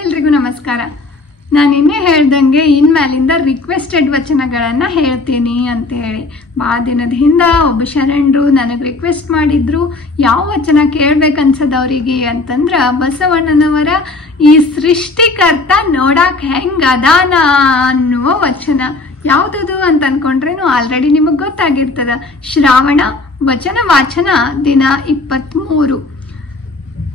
ಎಲ್ರಿಗೂ ನಮಸ್ಕಾರ. ನಾನು ಇನ್ನೇ ಹೇಳ್ದಂಗೆ ಇನ್ಮೇಲಿಂದ ರಿಕ್ವೆಸ್ಟೆಡ್ ವಚನಗಳನ್ನು ಹೇಳ್ತೀನಿ ಅಂತ ಹೇಳಿ. ಭಾಳ ದಿನದ ಹಿಂದೆ ಒಬ್ಬ ಶರಣರು ನನಗೆ ರಿಕ್ವೆಸ್ಟ್ ಮಾಡಿದ್ರು, ಯಾವ ವಚನ ಕೇಳ್ಬೇಕನ್ಸದ ಅವರಿಗೆ ಅಂತಂದ್ರೆ ಬಸವಣ್ಣನವರ ಈ ಸೃಷ್ಟಿಕರ್ತ ನೋಡಾಕ್ ಹೆಂಗ ಅದಾನ ಅನ್ನುವ ವಚನ. ಯಾವುದದು ಅಂತ ಅನ್ಕೊಂಡ್ರೇನು ಆಲ್ರೆಡಿ ನಿಮಗೆ ಗೊತ್ತಾಗಿರ್ತದ. ಶ್ರಾವಣ ವಚನ ವಾಚನ ದಿನ 23.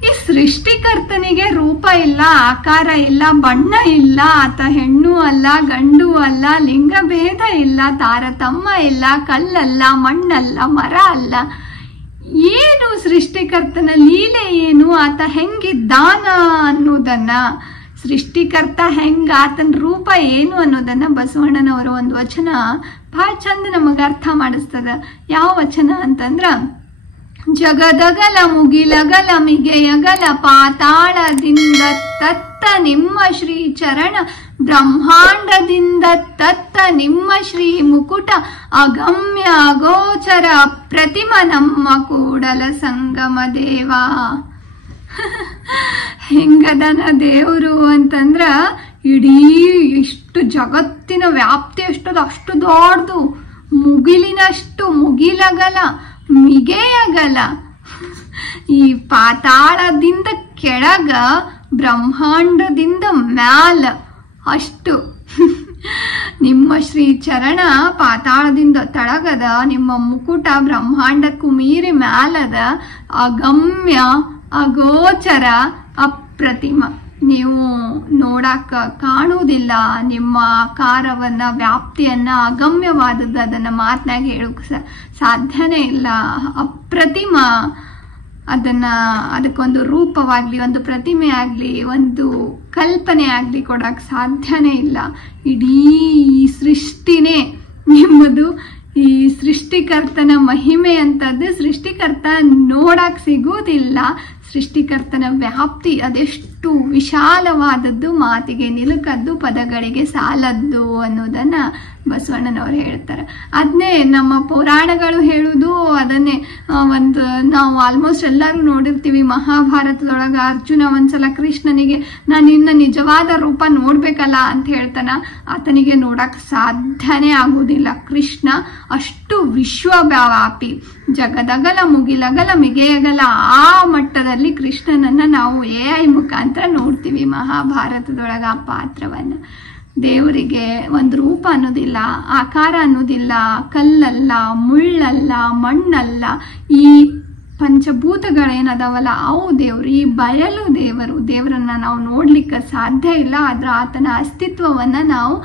ಈ ಸೃಷ್ಟಿಕರ್ತನಿಗೆ ರೂಪ ಇಲ್ಲ, ಆಕಾರ ಇಲ್ಲ, ಬಣ್ಣ ಇಲ್ಲ, ಆತ ಹೆಣ್ಣು ಅಲ್ಲ, ಗಂಡು ಅಲ್ಲ, ಲಿಂಗಭೇದ ಇಲ್ಲ, ತಾರತಮ್ಮ ಇಲ್ಲ, ಕಲ್ಲಲ್ಲ, ಮಣ್ಣಲ್ಲ, ಮರ ಅಲ್ಲ. ಏನು ಸೃಷ್ಟಿಕರ್ತನ ಲೀಲೆ ಏನು, ಆತ ಹೆಂಗಿದ್ದಾನ ಅನ್ನೋದನ್ನ, ಸೃಷ್ಟಿಕರ್ತ ಹೆಂಗ, ಆತನ ರೂಪ ಏನು ಅನ್ನೋದನ್ನ ಬಸವಣ್ಣನವರ ಒಂದು ವಚನ ಬಹಳ ಚಂದ ನಮಗ ಅರ್ಥ ಮಾಡಿಸ್ತದ. ಯಾವ ವಚನ ಅಂತಂದ್ರ, ಜಗದಗಲ ಮುಗಿಲಗಲ ಮಿಗೆಯಗಲ ಪಾತಾಳದಿಂದ ತತ್ತ ನಿಮ್ಮ ಶ್ರೀ ಚರಣ, ಬ್ರಹ್ಮಾಂಡದಿಂದ ತತ್ತ ನಿಮ್ಮ ಶ್ರೀ ಮುಕುಟ, ಅಗಮ್ಯ ಅಗೋಚರ ಪ್ರತಿಮ ನಮ್ಮ ಕೂಡಲ ಸಂಗಮ ದೇವ. ಹೆಂಗದನ ದೇವರು ಅಂತಂದ್ರ ಇಡೀ ಇಷ್ಟು ಜಗತ್ತಿನ ವ್ಯಾಪ್ತಿ ಎಷ್ಟದ ಅಷ್ಟು ದೊಡ್ಡದು, ಮುಗಿಲಿನಷ್ಟು ಮುಗಿಲಗಲ ಮಿಗೆಯಗಲ, ಈ ಪಾತಾಳದಿಂದ ಕೆಳಗ ಬ್ರಹ್ಮಾಂಡದಿಂದ ಮ್ಯಾಲ ಅಷ್ಟು. ನಿಮ್ಮ ಶ್ರೀ ಚರಣ ಪಾತಾಳದಿಂದ ತಳಗದ, ನಿಮ್ಮ ಮುಕುಟ ಬ್ರಹ್ಮಾಂಡಕ್ಕೂ ಮೀರಿ ಮ್ಯಾಲದ, ಅಗಮ್ಯ ಅಗೋಚರ ಅಪ್ರತಿಮ, ನೀವು ನೋಡಾಕ ಕಾಣುವುದಿಲ್ಲ, ನಿಮ್ಮ ಆಕಾರವನ್ನ ವ್ಯಾಪ್ತಿಯನ್ನ ಅಗಮ್ಯವಾದದ್ದು ಅದನ್ನ ಮಾತನಾಗ ಹೇಳೋಕ್ ಸಾಧ್ಯನೇ ಇಲ್ಲ. ಅಪ್ರತಿಮ, ಅದಕ್ಕೊಂದು ರೂಪವಾಗ್ಲಿ, ಒಂದು ಪ್ರತಿಮೆ ಆಗ್ಲಿ, ಒಂದು ಕಲ್ಪನೆ ಆಗ್ಲಿ ಕೊಡಕ್ ಸಾಧ್ಯನೇ ಇಲ್ಲ. ಇಡೀ ಸೃಷ್ಟಿನೇ ನಿಮ್ಮದು. ಈ ಸೃಷ್ಟಿಕರ್ತನ ಮಹಿಮೆ ಅಂತದ್ದು ಸೃಷ್ಟಿಕರ್ತ ನೋಡಕ್ ಸಿಗುವುದಿಲ್ಲ. ಸೃಷ್ಟಿಕರ್ತನ ವ್ಯಾಪ್ತಿ ಅದೆಷ್ಟು ವಿಶಾಲವಾದದ್ದು, ಮಾತಿಗೆ ನಿಲುಕದ್ದು, ಪದಗಳಿಗೆ ಸಾಲದ್ದು ಅನ್ನೋದನ್ನ ಬಸವಣ್ಣನವರು ಹೇಳ್ತಾರೆ. ಅದನ್ನೇ ನಮ್ಮ ಪುರಾಣಗಳು ಹೇಳುವುದು ಅದನ್ನೇ. ನಾವು ಆಲ್ಮೋಸ್ಟ್ ಎಲ್ಲರೂ ನೋಡಿರ್ತೀವಿ, ಮಹಾಭಾರತದೊಳಗ ಅರ್ಜುನ ಒಂದ್ಸಲ ಕೃಷ್ಣನಿಗೆ ನಾನು ನಿನ್ನ ನಿಜವಾದ ರೂಪ ನೋಡ್ಬೇಕಲ್ಲ ಅಂತ ಹೇಳ್ತಾನ. ಆತನಿಗೆ ನೋಡಕ್ ಸಾಧ್ಯನೇ ಆಗುವುದಿಲ್ಲ. ಕೃಷ್ಣ ಅಷ್ಟು ವಿಶ್ವವ್ಯಾಪಿ, ಜಗದಗಲ ಮುಗಿಲಗಲ ಮಿಗೆಯಗಲ, ಆ ಮಟ್ಟದಲ್ಲಿ ಕೃಷ್ಣನನ್ನ ನಾವು AI ಮುಖಾಂತರ ನೋಡ್ತೀವಿ ಮಹಾಭಾರತದೊಳಗ ಆ ಪಾತ್ರವನ್ನ. ದೇವರಿಗೆ ಒಂದು ರೂಪ ಅನ್ನೋದಿಲ್ಲ, ಆಕಾರ ಅನ್ನೋದಿಲ್ಲ, ಕಲ್ಲಲ್ಲ, ಮುಳ್ಳಲ್ಲ, ಮಣ್ಣಲ್ಲ. ಈ ಪಂಚಭೂತಗಳೇನದಾವಲ್ಲ ಅವು ದೇವರು, ಈ ಬಯಲು ದೇವರು. ದೇವರನ್ನ ನಾವು ನೋಡ್ಲಿಕ್ಕೆ ಸಾಧ್ಯ ಇಲ್ಲ, ಆದ್ರೆ ಆತನ ಅಸ್ತಿತ್ವವನ್ನ ನಾವು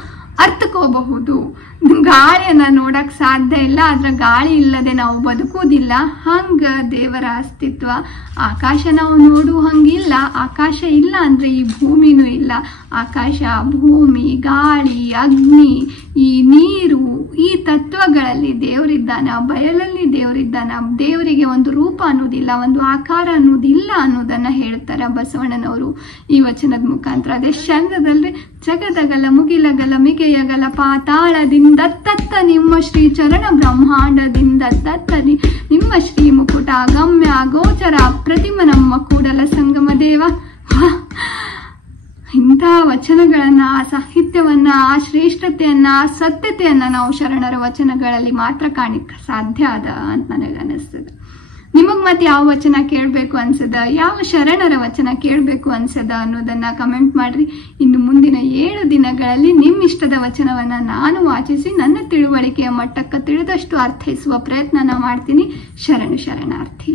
ಅರ್ಥಕೋಬಹುದು. ಗಾಳಿಯನ್ನ ನೋಡಕ್ ಸಾಧ್ಯ ಇಲ್ಲ, ಆದ್ರೆ ಗಾಳಿ ಇಲ್ಲದೆ ನಾವು ಬದುಕುವುದಿಲ್ಲ. ಹಂಗ ದೇವರ ಅಸ್ತಿತ್ವ. ಆಕಾಶ ನಾವು ನೋಡು ಹಂಗಿಲ್ಲ, ಆಕಾಶ ಇಲ್ಲ ಅಂದ್ರೆ ಈ ಭೂಮಿನೂ ಇಲ್ಲ. ಆಕಾಶ, ಭೂಮಿ, ಗಾಳಿ, ಅಗ್ನಿ, ಈ ನೀರು, ಈ ತತ್ವಗಳಲ್ಲಿ ದೇವರಿದ್ದಾನ, ಬಯಲಲ್ಲಿ ದೇವರಿದ್ದಾನ. ದೇವರಿಗೆ ಒಂದು ರೂಪ ಅನ್ನೋದಿಲ್ಲ, ಒಂದು ಆಕಾರ ಅನ್ನೋದಿಲ್ಲ ಅನ್ನೋದನ್ನ ಹೇಳ್ತಾರ ಬಸವಣ್ಣನವರು ಈ ವಚನದ ಮುಖಾಂತರ. ಅದೇ ಚಂದದಲ್ರಿ, ಜಗದಗಲ ಮುಗಿಲಗಲ ಮಿಗೆಯಗಲ ಪಾತಾಳದಿಂದ ತತ್ತ ನಿಮ್ಮ ಶ್ರೀ ಚರಣ, ಬ್ರಹ್ಮಾಂಡದಿಂದ ತತ್ತ ನಿಮ್ಮ ಶ್ರೀ ಮುಕುಟ, ಅಗಮ್ಯ ಅಗೋಚರ ಪ್ರತಿಮ ನಮ್ಮ ಕೂಡಲ ಸಂಗಮ ದೇವ. ಇಂಥ ವಚನಗಳನ್ನ, ಆ ಸಾಹಿತ್ಯವನ್ನ, ಆ ಶ್ರೇಷ್ಠತೆಯನ್ನ, ಆ ಸತ್ಯತೆಯನ್ನ ನಾವು ಶರಣರ ವಚನಗಳಲ್ಲಿ ಮಾತ್ರ ಕಾಣಿಕ್ ಸಾಧ್ಯ ಅದ ಅಂತ ನನಗನ್ನಿಸ್ತದ. ನಿಮಗ್ ಮತ್ತೆ ಯಾವ ವಚನ ಕೇಳಬೇಕು ಅನ್ಸದ, ಯಾವ ಶರಣರ ವಚನ ಕೇಳಬೇಕು ಅನ್ಸದ ಅನ್ನೋದನ್ನ ಕಮೆಂಟ್ ಮಾಡ್ರಿ. ಇನ್ನು ಮುಂದಿನ 7 ದಿನಗಳಲ್ಲಿ ನಿಮ್ಮ ಇಷ್ಟದ ವಚನವನ್ನ ನಾನು ವಾಚಿಸಿ ನನ್ನ ತಿಳುವಳಿಕೆಯ ಮಟ್ಟಕ್ಕೆ ತಿಳಿದಷ್ಟು ಅರ್ಥೈಸುವ ಪ್ರಯತ್ನ ಮಾಡ್ತೀನಿ. ಶರಣಾರ್ಥಿ.